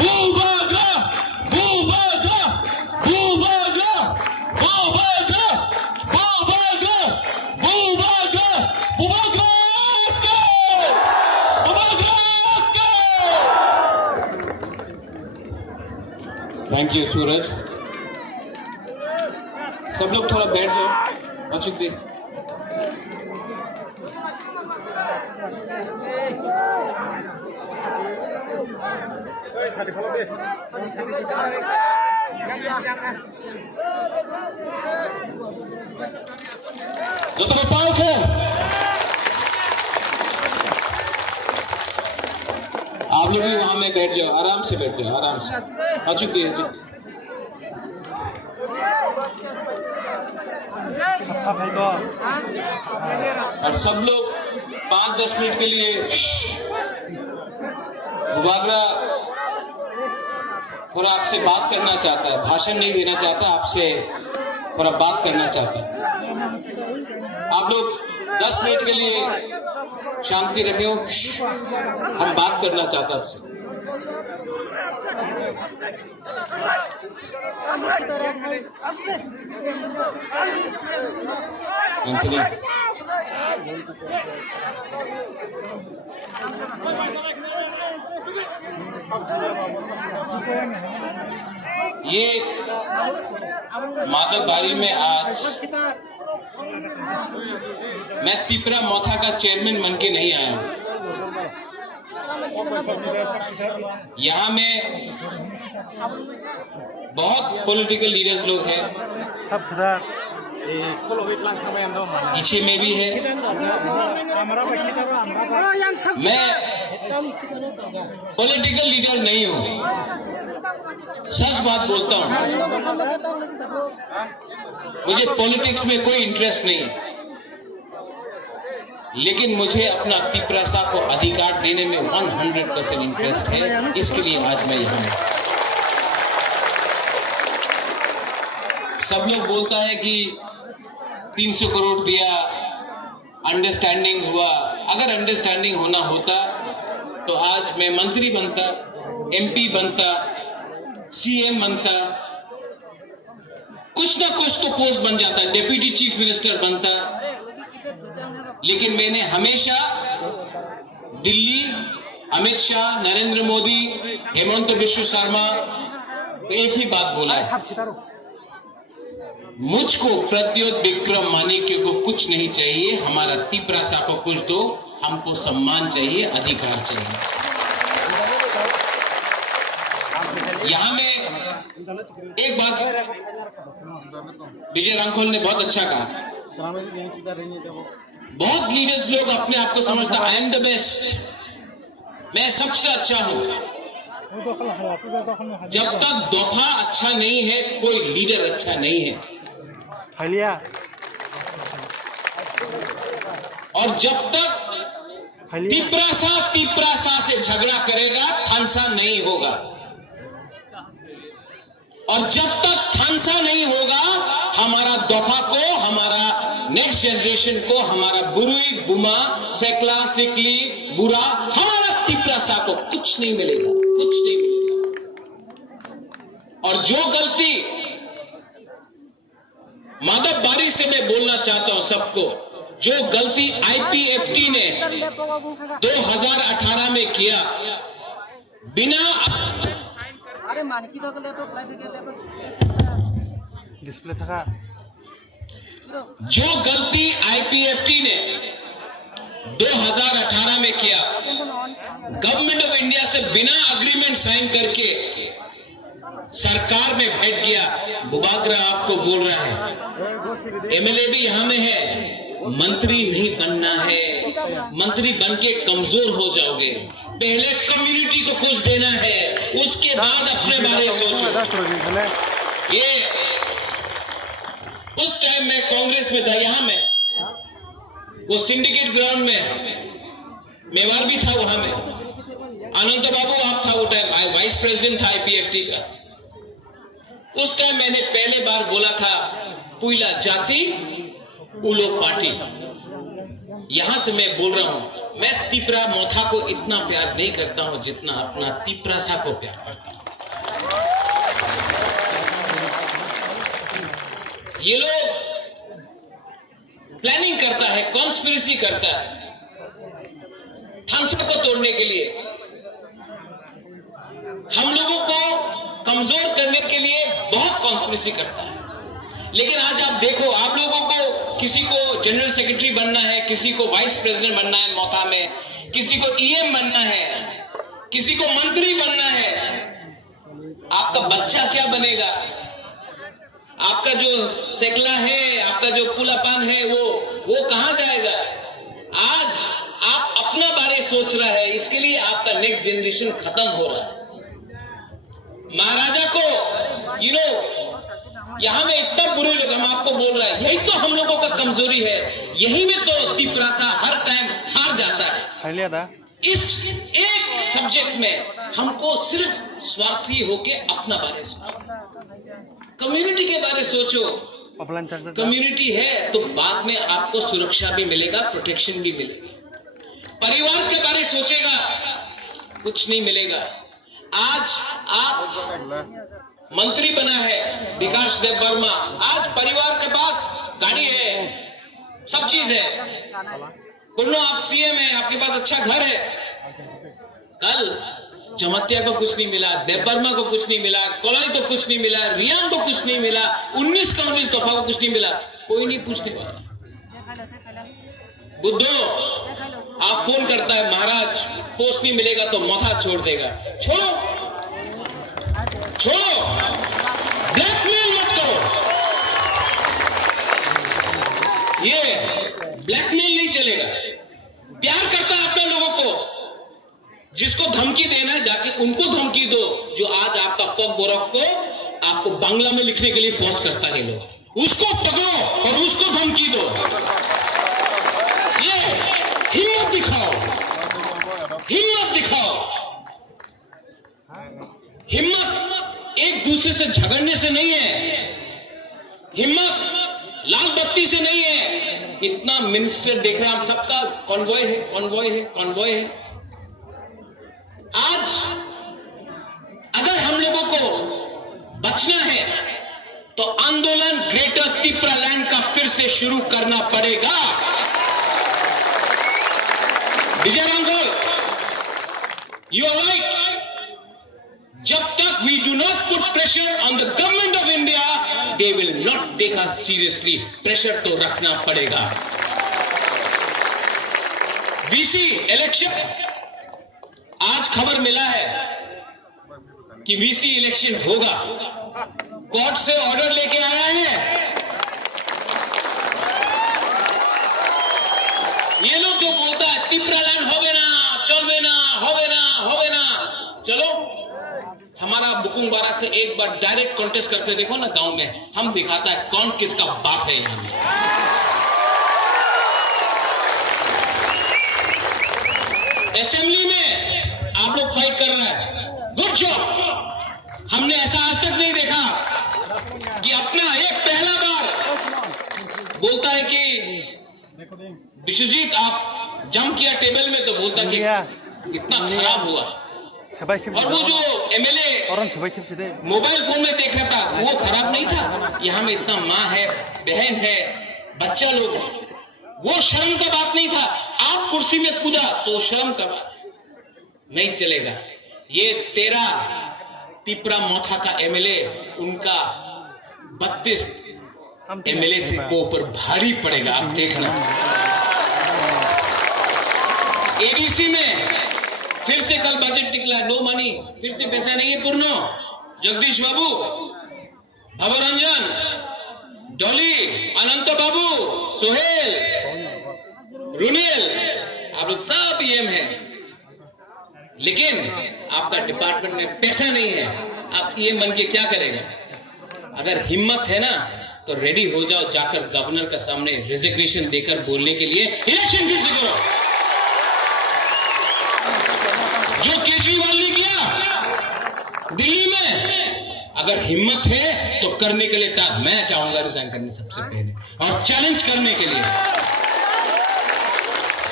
भूभाग्य भूभाग्य भूभाग्य भूभाग्य भूभाग्य भूभाग्य भूभाग्य thank you सूरज। सब लोग थोड़ा बैठ जाओ। अचूक दे जो तो पाओ खे आप लोग भी वहां में बैठ जाओ, आराम से बैठ जाओ, आराम से। अचूक दे और सब लोग 5-10 मिनट के लिए भूभाग्य थोड़ा आपसे बात करना चाहता है, भाषण नहीं देना चाहता, आपसे थोड़ा बात करना चाहता है। आप लोग 10 मिनट के लिए शांति रखे हो, हम बात करना चाहता है आपसे। ये माधवबारी में आज मैं तिपरा मोथा का चेयरमैन बन के नहीं आया हूं। यहाँ में बहुत पॉलिटिकल लीडर्स लोग हैं, पीछे में भी है। मैं पॉलिटिकल लीडर नहीं हूं, सच बात बोलता हूं। मुझे पॉलिटिक्स में कोई इंटरेस्ट नहीं है, लेकिन मुझे अपना तिपरासा को अधिकार देने में 100% इंटरेस्ट है। इसके लिए आज मैं यहाँ हूं। सब लोग बोलता है कि 300 करोड़ दिया, अंडरस्टैंडिंग हुआ। अगर अंडरस्टैंडिंग होना होता तो आज मैं मंत्री बनता, एमपी बनता, सीएम बनता, कुछ ना कुछ तो पोस्ट बन जाता, डेप्यूटी चीफ मिनिस्टर बनता। लेकिन मैंने हमेशा दिल्ली, अमित शाह, नरेंद्र मोदी, हेमंत बिश्व शर्मा एक ही बात बोला है, मुझको प्रत्युत विक्रम मानिक्य को कुछ नहीं चाहिए, हमारा तिपरासा को कुछ दो, हमको सम्मान चाहिए, अधिकार चाहिए। यहां में एक बात विजय रामखोल ने बहुत अच्छा कहा। बहुत लीडर्स लोग अपने आप को समझते हैं, आई एम द बेस्ट, मैं सबसे अच्छा हूं। जब तक दोफा अच्छा नहीं है, कोई लीडर अच्छा नहीं है। और जब तक तिपरासा से झगड़ा करेगा, थानसा नहीं होगा। और जब तक थानसा नहीं होगा, हमारा दोफा को, हमारा नेक्स्ट जनरेशन को, हमारा बुरुई, बुमा, सेकला, सिकली, बुरा, हमारा तिपरासा को कुछ नहीं मिलेगा, कुछ नहीं मिलेगा। और जो गलती माधवबारी से मैं बोलना चाहता हूं सबको, जो गलती आईपीएफटी ने 2018 में किया, बिना डिस्प्ले था, जो गलती आईपीएफटी ने 2018 में किया, गवर्नमेंट ऑफ इंडिया से बिना एग्रीमेंट साइन करके सरकार में बैठ गया। भूभाग्य आपको बोल रहा है, एमएलए भी यहां में है, मंत्री नहीं बनना है, मंत्री बन के कमजोर हो जाओगे। पहले कम्युनिटी को कुछ देना है, उसके बाद अपने बारे में सोचो। ये उस टाइम में कांग्रेस में था, यहां में वो सिंडिकेट ग्राउंड में मेवार भी था, वहां में अनंत बाबू आप था, वो टाइम वाइस प्रेसिडेंट था आईपीएफटी का। उस टाइम मैंने पहले बार बोला था, पुइला जाति उलो पार्टी। यहां से मैं बोल रहा हूं, मैं तिपरा मोथा को इतना प्यार नहीं करता हूं जितना अपना तिपरासा को प्यार करता हूं। ये लोग प्लानिंग करता है, कॉन्स्पिरेसी करता है थानसा को तोड़ने के लिए, हम लोगों को कमजोर करने के लिए बहुत कॉन्स्पिरेसी करता है। लेकिन आज आप देखो, आप लोगों को किसी को जनरल सेक्रेटरी बनना है, किसी को वाइस प्रेसिडेंट बनना है मोथा में, किसी को ईएम बनना है, किसी को मंत्री बनना है। आपका बच्चा क्या बनेगा? आपका जो सेकला है, आपका जो पुलापान है, वो कहां जाएगा? आज आप अपना बारे सोच रहा है, इसके लिए आपका नेक्स्ट जनरेशन खत्म हो रहा है। महाराजा को यहां में इतना बुरे लोग, हम आपको बोल रहा है, यही तो हम लोगों का कमजोरी है, यही में तो तिपरासा हर टाइम हार जाता है। इस एक सब्जेक्ट में हमको सिर्फ स्वार्थी होके अपना बारे सोचो, कम्युनिटी के बारे सोचो। कम्युनिटी है तो बाद में आपको सुरक्षा भी मिलेगा, प्रोटेक्शन भी मिलेगा। परिवार के बारे सोचेगा, कुछ नहीं मिलेगा। आज आप मंत्री बना है विकास देव वर्मा, आज परिवार के पास गाड़ी है, सब चीज है। कुल्लो आप सीएम है, आपके पास अच्छा घर है। कल जमतिया को कुछ नहीं मिला, देव वर्मा को कुछ नहीं मिला, कोलाई को कुछ नहीं मिला, रियान को कुछ नहीं मिला, 19 का 19 तोहफा को कुछ नहीं मिला, कोई नहीं पूछने वाला। बुद्धो आप फोन करता है, महाराज पोस्ट नहीं मिलेगा तो मोथा छोड़ देगा। छोड़ो, ब्लैकमेल मत करो। ये ब्लैकमेल नहीं चलेगा। प्यार करता है अपने लोगों को, जिसको धमकी देना है जाके उनको धमकी दो। जो आज आपका पग बोरक को आपको बांग्ला में लिखने के लिए फोर्स करता है लोग, उसको पकड़ो और उसको धमकी दो। ये हिम्मत दिखाओ, हिम्मत दिखाओ। हिम्मत एक दूसरे से झगड़ने से नहीं है, हिम्मत लाल बत्ती से नहीं है। इतना मिनिस्टर देख रहे हैं आप, सबका कॉन्वॉय है, कॉन्वॉय है, कॉन्वॉय है। आज अगर हम लोगों को बचना है तो आंदोलन ग्रेटर तिपरा लैंड का फिर से शुरू करना पड़ेगा। विजय अंकल, यू आर राइट। जब तक we do not put pressure on the government of India, they will not take us seriously. Pressure तो रखना पड़ेगा। वीसी इलेक्शन, आज खबर मिला है कि वीसी इलेक्शन होगा। कोर्ट से ऑर्डर लेके आया है। ये लोग जो बोलता है तिपरा लैंड होवे ना, चलवे ना, होवे ना, होवे ना, चलो हमारा बुकुंग बारा से एक बार डायरेक्ट कॉन्टेस्ट करके देखो ना गांव में, हम दिखाता है कौन किसका बाप है। यहां में असेंबली में आप लोग फाइट कर रहे हैं, गुड जॉब। हमने ऐसा आज तक नहीं देखा कि अपना एक पहला बार बोलता है कि विश्वजीत आप जंप किया टेबल में, तो बोलता कि कितना खराब हुआ। और वो जो एमएलए मोबाइल फोन में देख रहा था वो खराब नहीं था। यहाँ में इतना माँ है, बहन है, बच्चा लोग, वो शर्म का बात नहीं था। आप कुर्सी में कूदा तो शर्म का बात नहीं चलेगा। ये 13 तिपरा मोथा का एमएलए, उनका 32 एमएलए से को ऊपर भारी पड़ेगा, आप देखना। एडीसी में फिर से कल बजट निकला, नो मनी, फिर से पैसा नहीं है पूर्ण। जगदीश बाबू, भवरंजन, डॉली, अनंत बाबू, सोहेल, रुनियल, आप लोग सब ईएम हैं, लेकिन आपका डिपार्टमेंट में पैसा नहीं है। आप ईएम बन के क्या करेगा? अगर हिम्मत है ना तो रेडी हो जाओ, जाकर गवर्नर के सामने रेजिग्नेशन देकर बोलने के लिए इलेक्शन फिर से करो। जो केजरीवाल ने किया दिल्ली में, अगर हिम्मत है तो करने के लिए मैं चाहूंगा रिजाइन करने सबसे पहले, और चैलेंज करने के लिए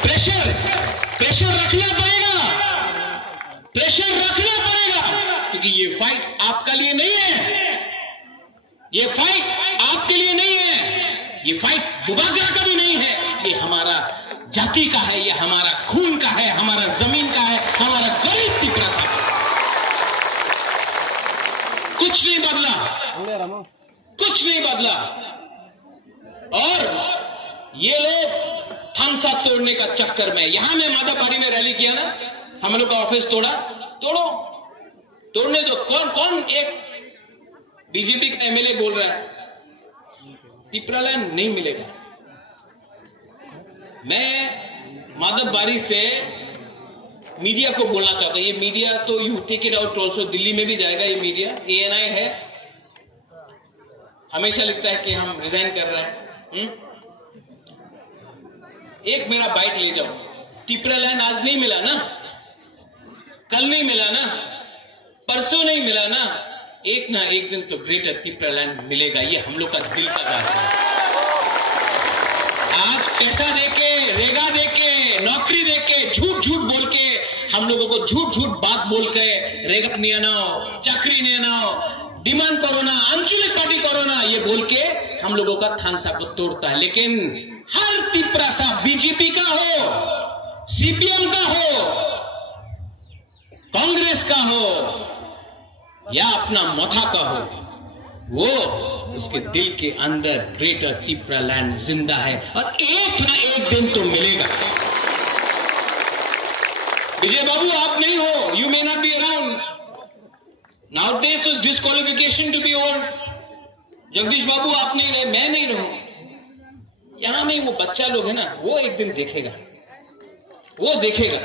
प्रेशर प्रेशर रखना पड़ेगा, प्रेशर रखना पड़ेगा, क्योंकि ये फाइट आपका लिए नहीं है, ये फाइट आपके लिए नहीं है, ये फाइट बुबागरा का भी नहीं है, ये हमारा जाति का है, ये हमारा खून का है, हमारा जमीन का है, हमारा गरीब तिपरा सा। कुछ नहीं बदला, कुछ नहीं बदला। और ये लोग थानसा तोड़ने का चक्कर में, यहां में माधवबाड़ी में रैली किया ना, हम लोग का ऑफिस तोड़ा, तोड़ो, तोड़ने दो। कौन कौन एक बीजेपी का एमएलए बोल रहा है तिपरालैंड नहीं मिलेगा। मैं माधवबाड़ी से मीडिया को बोलना चाहता हूं, ये मीडिया तो you take it out also, Delhi में भी जाएगा ये मीडिया, ANI है, हमेशा लिखता है कि हम रिजाइन कर रहे हैं। एक मेरा बाइट ले जाओ, तिपरालैंड आज नहीं मिला ना, कल नहीं मिला ना, परसों नहीं मिला ना, एक ना एक दिन तो ग्रेटर तिपरालैंड मिलेगा, ये हम लोग का दिल का बात है। आज पैसा देके, रेगा देके, नौकरी देके, झूठ झूठ बोल के, हम लोगों को झूठ झूठ बात बोल के, रेगा नहीं आना, चाकरी नहीं आना, डिमांड कोरोना, आंचलिक पार्टी कोरोना, ये बोल के हम लोगों का थानसा को तोड़ता है। लेकिन हर तिपरा सा बीजेपी का हो, CPM का हो, कांग्रेस का हो या अपना मोथा का हो, वो उसके दिल के अंदर ग्रेटर तिपरालैंड जिंदा है और एक ना एक दिन तो मिलेगा। विजय बाबू आप नहीं हो, you may not be around nowadays, तो disqualification to be old. Jagdish babu आप नहीं रहे, मैं नहीं रहूं, यहां में वो बच्चा लोग है ना, वो एक दिन देखेगा, वो देखेगा।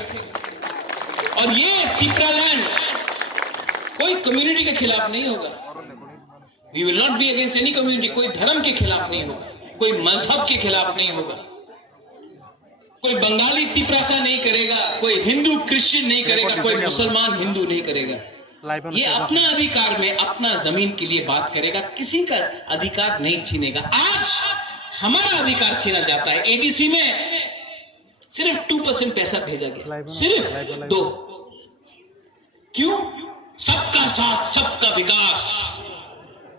और ये तिपरालैंड कोई कम्युनिटी के खिलाफ नहीं होगा, we will not be against any community, कोई धर्म के खिलाफ नहीं होगा, कोई मजहब के खिलाफ नहीं होगा, कोई बंगाली तिपरासा नहीं करेगा, कोई हिंदू क्रिश्चियन नहीं करेगा, कोई मुसलमान हिंदू नहीं करेगा। ये अपना अधिकार में अपना जमीन के लिए बात करेगा, किसी का अधिकार नहीं छीनेगा। आज हमारा अधिकार छीना जाता है। ADC में सिर्फ 2% पैसा भेजा गया, सिर्फ 2। क्यों? सबका साथ, सबका विकास।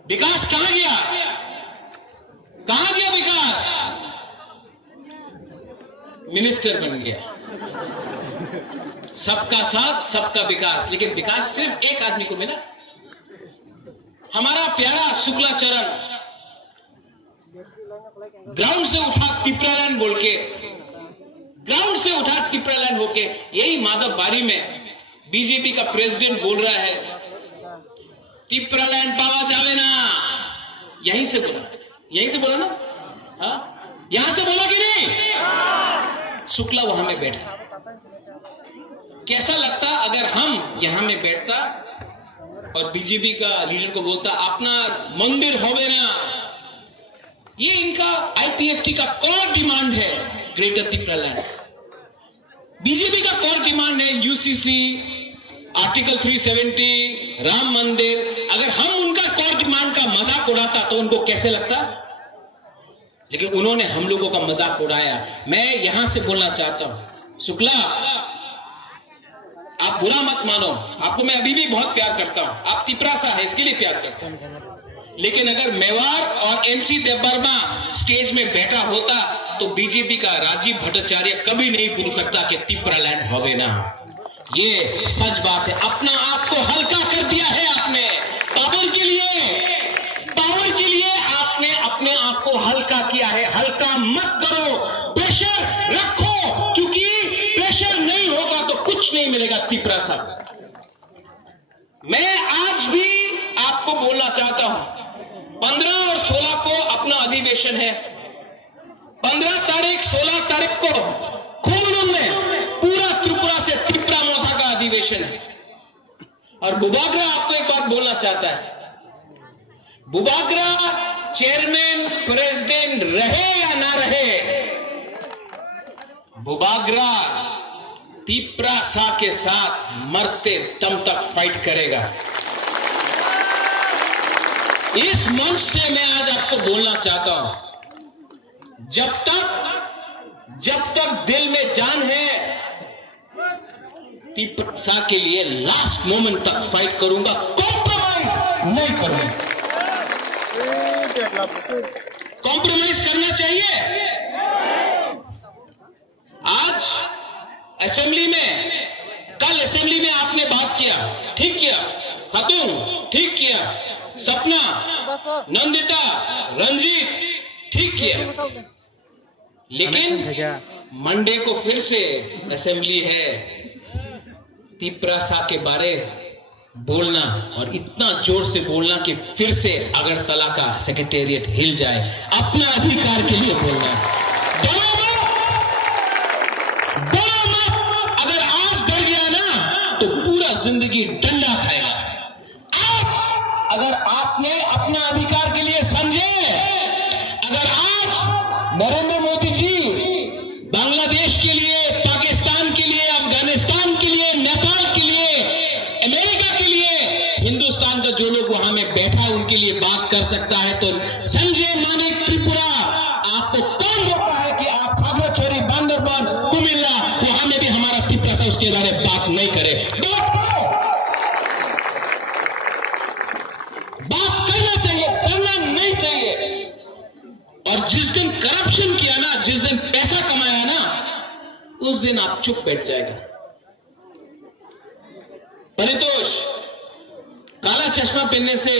विकास कहां गया? कहां गया विकास? मिनिस्टर बन गया। सबका साथ, सबका विकास, लेकिन विकास सिर्फ एक आदमी को मिला, हमारा प्यारा शुक्लाचरण ग्राउंड से उठा तिपरालैंड बोल के, ग्राउंड से उठा तिपरालैंड होके, यही माधवबाड़ी में बीजेपी का प्रेसिडेंट बोल रहा है तिपरालैंड पावा जावे ना, यहीं से बोला, यहीं से बोला ना, हाँ यहां से बोला कि नहीं? शुक्ला वहां में बैठा। कैसा लगता अगर हम यहां में बैठता और बीजेपी का लीडर को बोलता अपना मंदिर होवे ना। ये इनका IPFT का कोर डिमांड है, ग्रेटर तिपरालैंड। बीजेपी का कोर डिमांड है UCC, आर्टिकल 370, राम मंदिर। अगर हम उनका कोर डिमांड का मजाक उड़ाता तो उनको कैसे लगता, लेकिन उन्होंने हम लोगों का मजाक उड़ाया। मैं यहां से बोलना चाहता हूं, शुक्ला आप बुरा मत मानो, आपको मैं अभी भी बहुत प्यार करता हूं, आप तिपरासा है इसके लिए प्यार करता हूं, लेकिन अगर मेवाड़ और MC देववर्मा स्टेज में बैठा होता तो बीजेपी का राजीव भट्टाचार्य कभी नहीं बोल सकता कि तिपरालैंड होवे ना। ये सच बात है। अपना आप को हल्का कर दिया है आपने, पावर के लिए आपने अपने आप को हल्का किया है। हल्का मत करो, प्रेशर रखो, क्योंकि प्रेशर नहीं होगा तो कुछ नहीं मिलेगा तिपरासा। मैं आज भी आपको बोलना चाहता हूं, 15 और 16 को अपना अधिवेशन है। 15 तारीख 16 तारीख को खुमलुंग में पूरा त्रिपुरा से तिपरा मोथा का अधिवेशन है। और बुबागरा आपको एक बात बोलना चाहता है, बुबागरा चेयरमैन प्रेसिडेंट रहे या ना रहे, बुबागरा तिपरासा के साथ मरते दम तक फाइट करेगा। इस मंच से मैं आज आपको बोलना चाहता हूं, जब तक दिल में जान है तीव्रता के लिए लास्ट मोमेंट तक फाइट करूंगा, कॉम्प्रोमाइज नहीं करूंगा। कॉम्प्रोमाइज करना चाहिए? आज असेंबली में, कल असेंबली में आपने बात किया, ठीक किया, खातून ठीक किया, सपना, नंदिता, रंजीत ठीक किया, लेकिन मंडे को फिर से असेंबली है। तीव्रता के बारे बोलना और इतना जोर से बोलना कि फिर से अगरतला का सेक्रेटेरिएट हिल जाए, अपना अधिकार के लिए बोलना। अगर आज डर गया ना तो पूरा जिंदगी डंडा खाएगा। आज अगर आपने अपना अधिकार के लिए समझे, अगर आज नरेंद्र मोदी जी बांग्लादेश के लिए, पाकिस्तान के लिए, अफगानिस्तान के लिए, नेपाल के लिए, अमेरिका के लिए, हिंदुस्तान का जो लोग वहां में बैठा है उनके लिए बात कर सकता है, तो संजय मानिक त्रिपुरा, आपको कौन रोकता है कि आप खागड़ाछोरी, बांदरबान, कुमिल्ला, वहां में भी हमारा तीव्रता उसके बारे में बात नहीं करे? बात करना चाहिए, करना नहीं चाहिए। और जिस दिन करप्शन किया ना, जिस दिन पैसा कमाया ना, उस दिन आप चुप बैठ जाएगा। परितोष, काला चश्मा पहनने से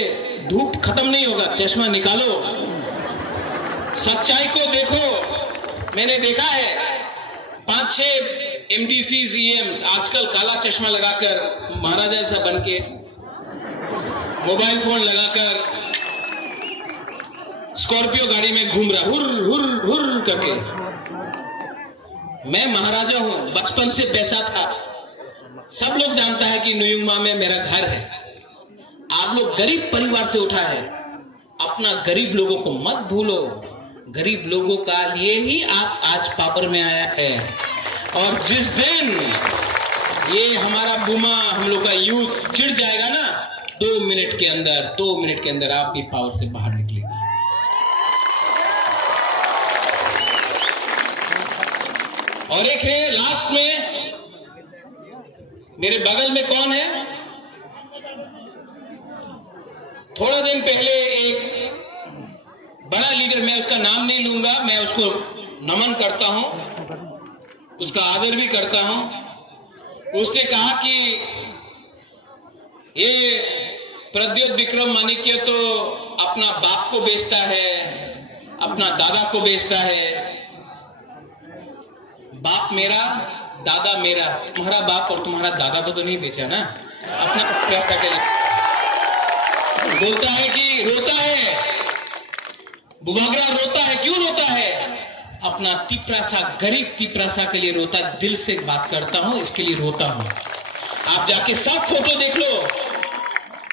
धूप खत्म नहीं होगा, चश्मा निकालो, सच्चाई को देखो। मैंने देखा है 5-6 MDCs, EMs आजकल काला चश्मा लगाकर, महाराजा जैसा बन के, मोबाइल फोन लगाकर स्कॉर्पियो गाड़ी में घूम रहा, हुर हुर हुर करके। मैं महाराजा हूं, बचपन से पैसा था, सब लोग जानता है कि नुयुमा में मेरा घर है। आप लोग गरीब परिवार से उठा है, अपना गरीब लोगों को मत भूलो। गरीब लोगों का लिए ही आप आज पावर में आया है। और जिस दिन ये हमारा बुमा, हम लोग का यूथ चिढ़ जाएगा ना, 2 मिनट के अंदर आप भी पावर से बाहर निकलेगा। और एक है लास्ट में, मेरे बगल में कौन है? थोड़ा दिन पहले एक बड़ा लीडर, मैं उसका नाम नहीं लूंगा, मैं उसको नमन करता हूं, उसका आदर भी करता हूं। उसने कहा कि ये प्रद्योत विक्रम माणिक्य तो अपना बाप को बेचता है, अपना दादा को बेचता है। बाप मेरा, दादा मेरा, तुम्हारा बाप और तुम्हारा दादा को तो नहीं बेचा ना, अपना प्रश्न के लिए बोलता है कि रोता है, बुबागरा रोता है। क्यों रोता है? अपना तीव्रता, गरीब तीव्रता के लिए रोता है। दिल से बात करता हूं, इसके लिए रोता हूं। आप जाके सब फोटो देख लो,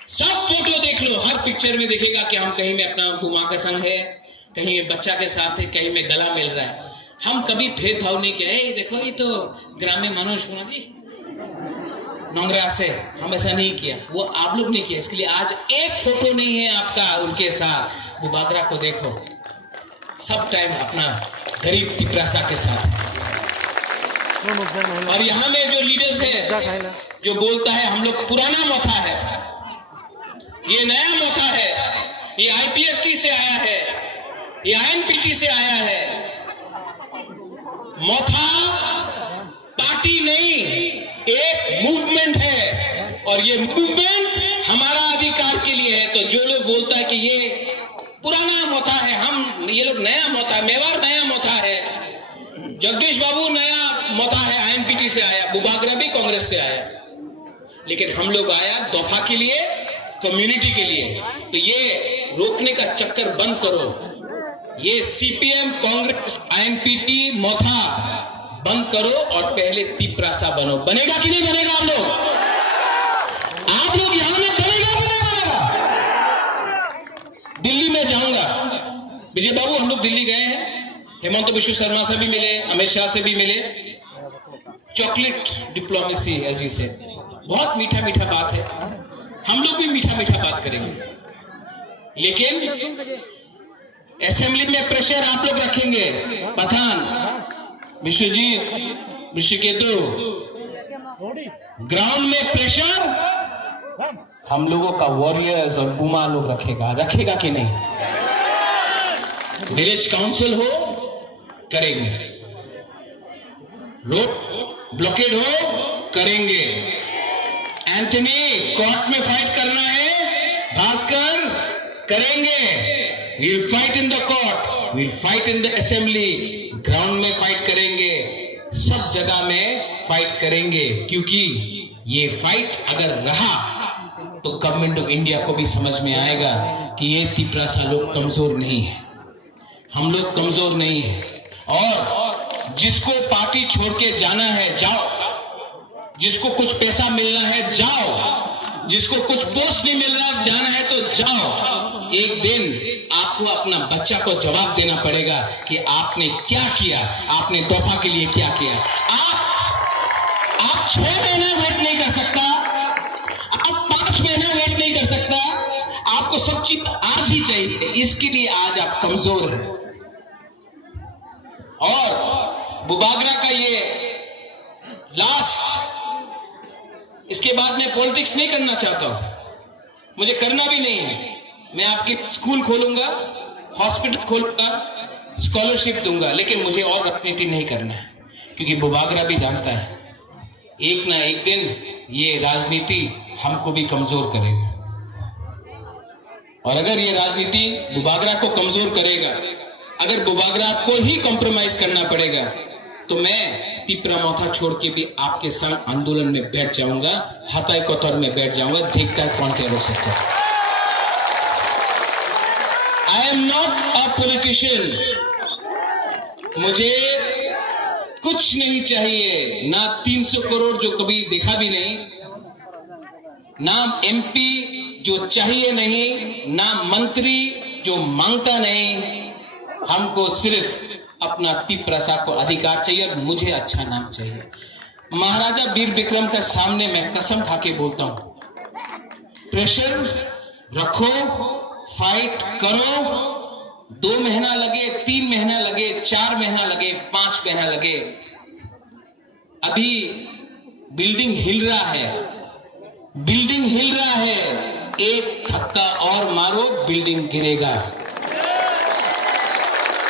सब फोटो देख लो, हर पिक्चर में देखेगा कि हम कहीं में अपना बुमा का संग है, कहीं बच्चा के साथ है, कहीं में गला मिल रहा है। हम कभी भेदभाव नहीं किया। देखो ये तो ग्राम्य मनुष्य होना जी, नोंगरा से, हम ऐसा नहीं किया, वो आप लोग ने किया। इसके लिए आज एक फोटो नहीं है आपका उनके साथ। बुबागरा को देखो, सब टाइम अपना गरीब तीव्रता के साथ। और यहाँ में जो लीडर्स है, जो बोलता है हम लोग पुराना मोथा है, ये नया मोथा है, ये IPFT से आया है, ये INPT से आया है। मोथा पार्टी नहीं, एक मूवमेंट है, और ये मूवमेंट हमारा अधिकार के लिए है। तो जो लोग बोलता है कि ये पुराना मोथा है, हम ये लोग नया मोथा, मेवाड़ नया मोथा है, जगदीश बाबू नया मोथा है, INPT से आया, बुबागरा भी कांग्रेस से आया, लेकिन हम लोग आया दफा के लिए, कम्युनिटी के लिए। तो ये रोकने का चक्कर बंद करो, ये CPM, कांग्रेस, INPT मोथा बंद करो और पहले तीव्रता बनो। बनेगा कि नहीं बनेगा? आप लोग यहां में बनेगा कि नहीं बनेगा? दिल्ली में जाऊंगा, विजय बाबू हम लोग दिल्ली गए हैं, हेमंत बिश्व शर्मा से भी मिले, अमित शाह से भी मिले। चॉकलेट डिप्लोमेसी ऐसी से बहुत मीठा मीठा बात है, हम लोग भी मीठा मीठा बात करेंगे, लेकिन असेंबली में प्रेशर आप लोग रखेंगे। पठान, विश्वजीत, विश्वकेतु, ग्राउंड में प्रेशर हम लोगों का वॉरियर्स और बुमा लोग रखेगा कि नहीं? विलेज काउंसिल हो करेंगे, रोड ब्लॉकेड हो करेंगे, एंथनी कोर्ट में फाइट करना है, भास्कर करेंगे, we'll fight in the court, we'll fight in the assembly, ground में फाइट करेंगे, सब जगह में फाइट करेंगे, क्योंकि ये फाइट अगर रहा तो गवर्नमेंट ऑफ इंडिया को भी समझ में आएगा कि ये तिपरासा लोग कमजोर नहीं है, हम लोग कमजोर नहीं है। और जिसको पार्टी छोड़ के जाना है जाओ, जिसको कुछ पैसा मिलना है जाओ, जिसको कुछ पोस्ट नहीं मिल रहा जाना है तो जाओ। एक दिन आपको अपना बच्चा को जवाब देना पड़ेगा कि आपने क्या किया, आपने तोहफा के लिए क्या किया। आप 6 महीना वेट नहीं कर सकता, आप 5 महीना वेट नहीं कर सकता, आपको सब चीज आज ही चाहिए। इसके लिए आज आप कमजोर हैं। और बुबागरा का ये लास्ट, इसके बाद मैं पॉलिटिक्स नहीं करना चाहता हूं, मुझे करना भी नहीं है। मैं आपके स्कूल खोलूंगा, हॉस्पिटल खोलूंगा, स्कॉलरशिप दूंगा, लेकिन मुझे और राजनीति नहीं करना है, क्योंकि बुबागरा भी जानता है एक ना एक दिन ये राजनीति हमको भी कमजोर करेगा। और अगर ये राजनीति बुबागरा को कमजोर करेगा, अगर बुबागरा को ही कॉम्प्रोमाइज करना पड़ेगा, तो मैं तिपरामौथा छोड़ के भी आपके संग आंदोलन में बैठ जाऊंगा, हताई कोतर में बैठ जाऊंगा, देखता है कौन क्या हो सकता है। I am not a politician, मुझे कुछ नहीं चाहिए, ना 300 करोड़ जो कभी देखा भी नहीं, ना एमपी जो चाहिए नहीं, ना मंत्री जो मांगता नहीं। हमको सिर्फ अपना तिपरासा को अधिकार चाहिए और मुझे अच्छा नाम चाहिए। महाराजा वीर विक्रम के सामने मैं कसम खा के बोलता हूं, प्रेशर रखो, फाइट करो, 2 महीना लगे, 3 महीना लगे, 4 महीना लगे, 5 महीना लगे, अभी बिल्डिंग हिल रहा है, बिल्डिंग हिल रहा है, एक धक्का और मारो बिल्डिंग गिरेगा।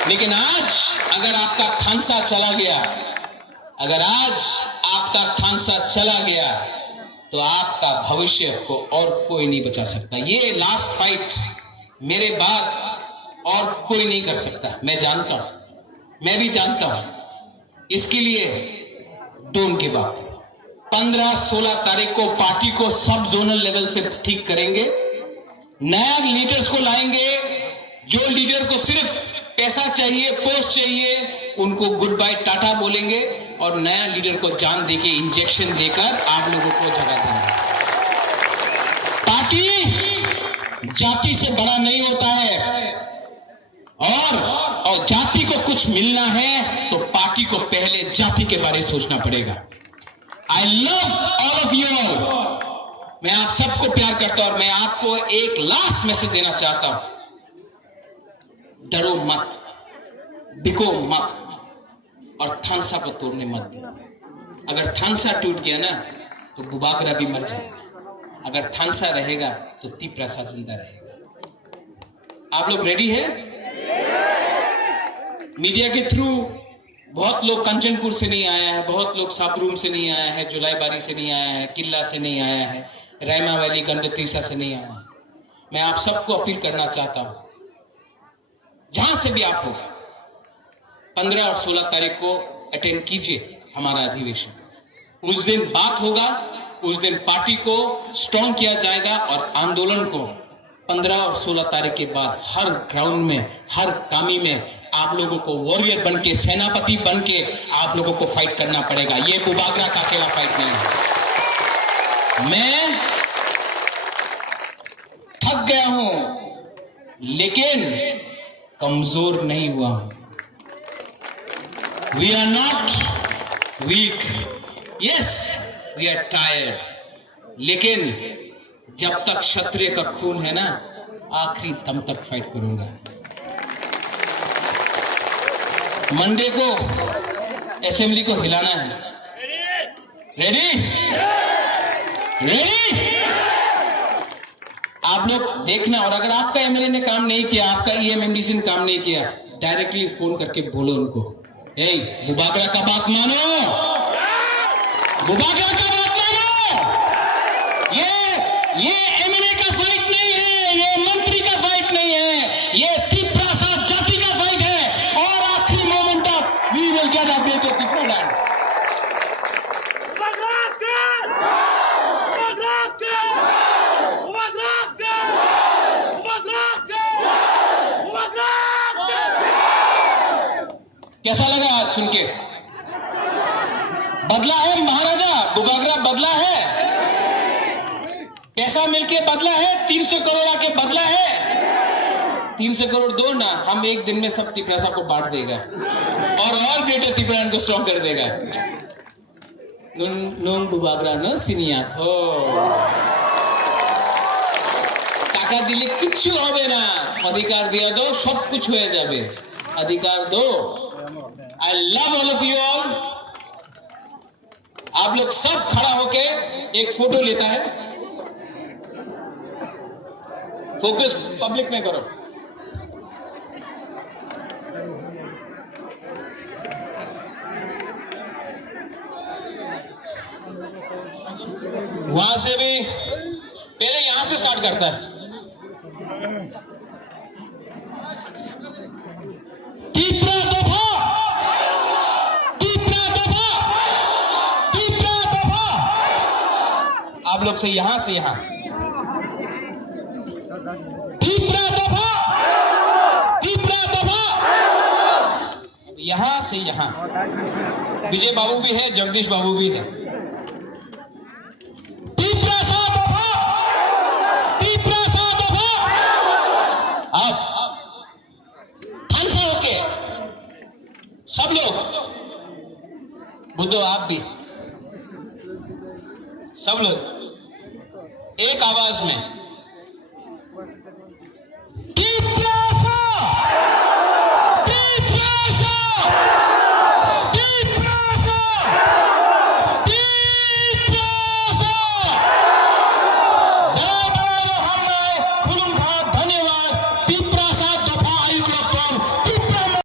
लेकिन आज अगर आपका खानसा चला गया, अगर आज आपका खानसा चला गया, तो आपका भविष्य को और कोई नहीं बचा सकता। ये लास्ट फाइट मेरे बाद और कोई नहीं कर सकता, मैं जानता हूं, मैं भी जानता हूं। इसके लिए डोन के बाद 15-16 तारीख को पार्टी को सब जोनल लेवल से ठीक करेंगे, नया लीडर्स को लाएंगे। जो लीडर को सिर्फ पैसा चाहिए, पोस्ट चाहिए, उनको गुड बाय टाटा बोलेंगे, और नया लीडर को जान देके इंजेक्शन देकर आप लोगों को जगह देंगे। पार्टी जाति से बड़ा नहीं होता है, और जाति को कुछ मिलना है तो पार्टी को पहले जाति के बारे में सोचना पड़ेगा। I love all of you all, मैं आप सबको प्यार करता हूं, और मैं आपको एक लास्ट मैसेज देना चाहता हूं, डरो मत, बिको मत, और थानसा को तोड़ने मत दो। अगर थानसा टूट गया ना तो बुबागरा भी मर जाएगा, अगर थानसा रहेगा तो तिपरासा जिंदा रहेगा। आप लोग रेडी है? मीडिया के थ्रू बहुत लोग कंचनपुर से नहीं आया है, बहुत लोग साबरूम से नहीं आया है, जुलाईबारी से नहीं आया है, किला से नहीं आया है, रैमा वैली गंडतीसा से नहीं आया। मैं आप सबको अपील करना चाहता हूं, जहां से भी आप हो, 15 और 16 तारीख को अटेंड कीजिए हमारा अधिवेशन। उस दिन बात होगा, उस दिन पार्टी को स्ट्रॉन्ग किया जाएगा, और आंदोलन को 15 और 16 तारीख के बाद हर ग्राउंड में, हर कामी में आप लोगों को वॉरियर बन के, सेनापति बन के आप लोगों को फाइट करना पड़ेगा। ये बुबागरा का अकेला फाइट नहीं है। मैं थक गया हूं, लेकिन कमजोर नहीं हुआ हूं। We are not weak, yes we are tired, लेकिन जब तक क्षत्रिय का खून है ना, आखिरी दम तक फाइट करूंगा। मंडे को असेंबली को हिलाना है, रेडी रेडी। आप लोग देखना, और अगर आपका एमएलए ने काम नहीं किया, आपका ईएमएमडीसी ने काम नहीं किया, डायरेक्टली फोन करके बोलो उनको, बुबागरा का बात मानो, बुबागरा का बात मानो। ये एमएलए का फाइट नहीं है, ये मंत्री का फाइट नहीं है, ये त्रिपुरा जाति का फाइट है। और आखिरी moment of we will get updated Tripura. कैसा लगा आज सुन के? बदला है महाराजा, बुबागरा बदला है, पैसा मिलके बदला है, 300 करोड़ आके बदला है। 300 करोड़ दो ना, हम एक दिन में सब त्रिपुरा को बांट देगा और ग्रेटर त्रिपुरा को स्ट्रॉन्ग कर देगा। नुन बुबागरा न सिनिया हो टाका दिले किच्छु होबे ना, अधिकार दिया दो सब कुछ हो जाबे, अधिकार दो। I love all of you all. आप लोग सब खड़ा होके एक फोटो लेता है, फोकस पब्लिक में करो। वहां से भी पहले यहां से स्टार्ट करता है। आप लोग से यहां यहां से यहां। विजय बाबू भी है, जगदीश बाबू भी है। अब हंसा होके सब लोग, बुद्धो आप भी, सब लोग एक आवाज में